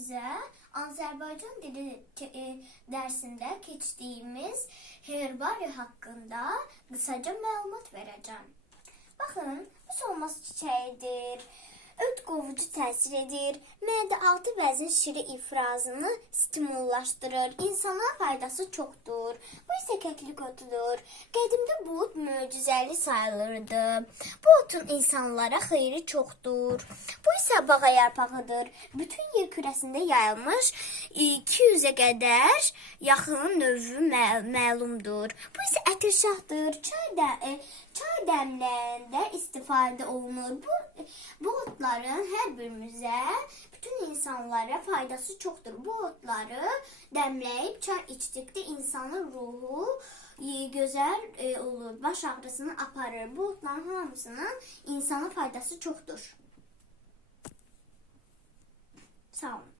size Azerbaycan dili e, dersinde keçtiğimiz herbarya hakkında kısaca məlumat vereceğim. Bakın, bu solmaz çiçeğidir. Öt qovucu təsir edir. Mədə altı vəzin şiri ifrazını stimullaşdırır. İnsana faydası çoxdur. Bu isə kəklik otudur. Qədimdə bu ot möcüzəli sayılırdı. Bu otun insanlara xeyri çoxdur. Bu isə bağa yarpağıdır. Bütün yer kürəsində yayılmış 200-ə qədər yaxın növü mə- məlumdur. Bu isə ətirşahdır. Çay da e, çay dəmlərində istifadə olunur. Bu bu otların hər birimizə bütün insanlara faydası çoxdur. Bu otları dəmləyib çay içdikdə insanın ruhu e, gözəl e, olur. Baş ağrısını aparır. Bu otların hamısının insana faydası çoxdur. Tchau.